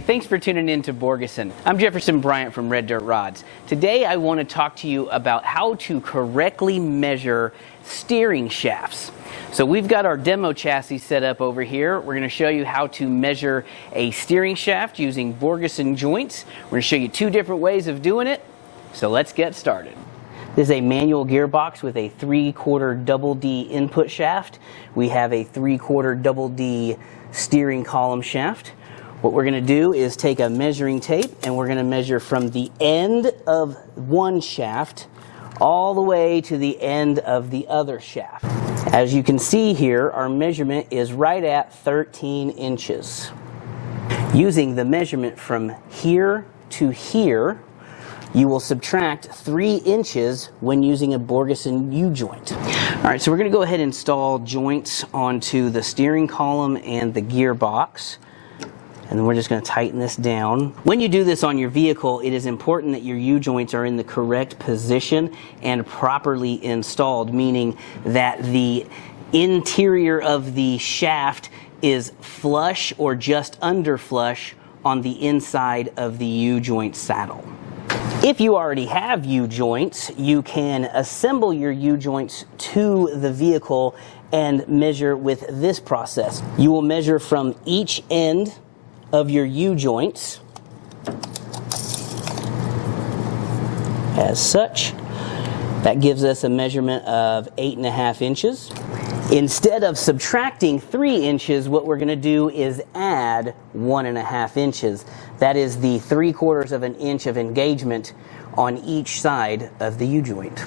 everybody. Thanks for tuning in to Borgeson. I'm Jefferson Bryant from Red Dirt Rods. Today I want to talk to you about how to correctly measure steering shafts. So we've got our demo chassis set up over here. We're going to show you how to measure a steering shaft using Borgeson joints. We're going to show you two different ways of doing it. So let's get started. This is a manual gearbox with a 3/4 double D input shaft. We have a 3/4 double D steering column shaft. What we're going to do is take a measuring tape and we're going to measure from the end of one shaft all the way to the end of the other shaft. As you can see here, our measurement is right at 13 inches. Using the measurement from here to here, you will subtract 3 inches when using a Borgeson U-joint. All right, so we're going to go ahead and install joints onto the steering column and the gearbox. And then we're just going to tighten this down. When you do this on your vehicle, it is important that your U-joints are in the correct position and properly installed, meaning that the interior of the shaft is flush or just under flush on the inside of the U-joint saddle. If you already have U-joints, you can assemble your U-joints to the vehicle and measure with this process. You will measure from each end of your U-joints as such. That gives us a measurement of 8.5 inches. Instead of subtracting 3 inches, what we're going to do is add 1.5 inches. That is the 3/4 of an inch of engagement on each side of the U-joint.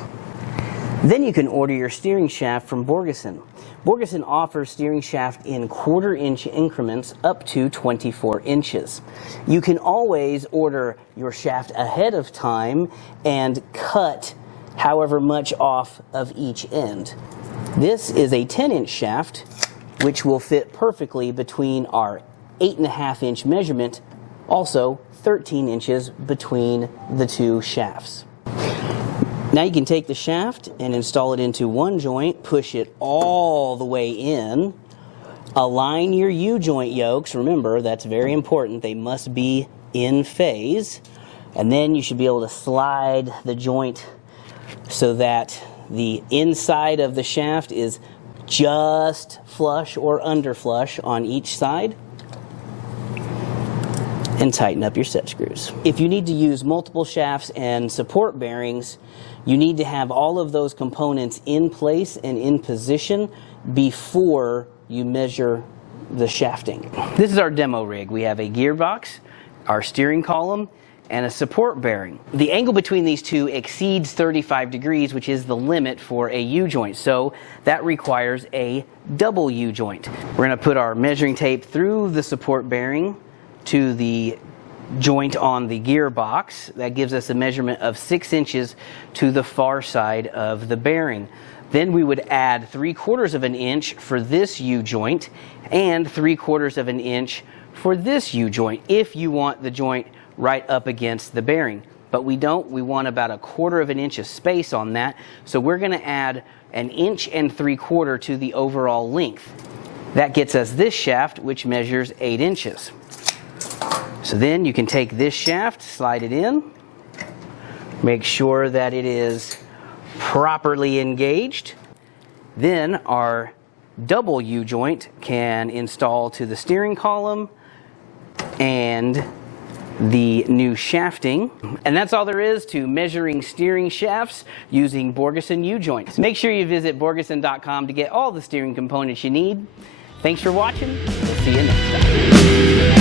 Then you can order your steering shaft from Borgeson. Borgeson offers steering shaft in 1/4 inch increments up to 24 inches. You can always order your shaft ahead of time and cut however much off of each end. This is a 10-inch shaft, which will fit perfectly between our 8.5 inch measurement, also 13 inches between the two shafts. Now you can take the shaft and install it into one joint, push it all the way in, align your U-joint yokes. Remember, that's very important. They must be in phase. And then you should be able to slide the joint so that the inside of the shaft is just flush or under flush on each side, and tighten up your set screws. If you need to use multiple shafts and support bearings, you need to have all of those components in place and in position before you measure the shafting. This is our demo rig. We have a gearbox, our steering column, and a support bearing. The angle between these two exceeds 35 degrees, which is the limit for a U-joint, so that requires a double U-joint. We're going to put our measuring tape through the support bearing to the joint on the gearbox. That gives us a measurement of 6 inches to the far side of the bearing. Then we would add 3/4 of an inch for this U-joint and 3/4 of an inch for this U-joint if you want the joint right up against the bearing. But we don't. We want about 1/4 of an inch of space on that, so we're going to add 1 3/4 inches to the overall length. That gets us this shaft, which measures 8 inches. So then you can take this shaft, slide it in, make sure that it is properly engaged. Then our double U-joint can install to the steering column and the new shafting. And that's all there is to measuring steering shafts using Borgeson U-joints. Make sure you visit Borgeson.com to get all the steering components you need. Thanks for watching. We'll see you next time.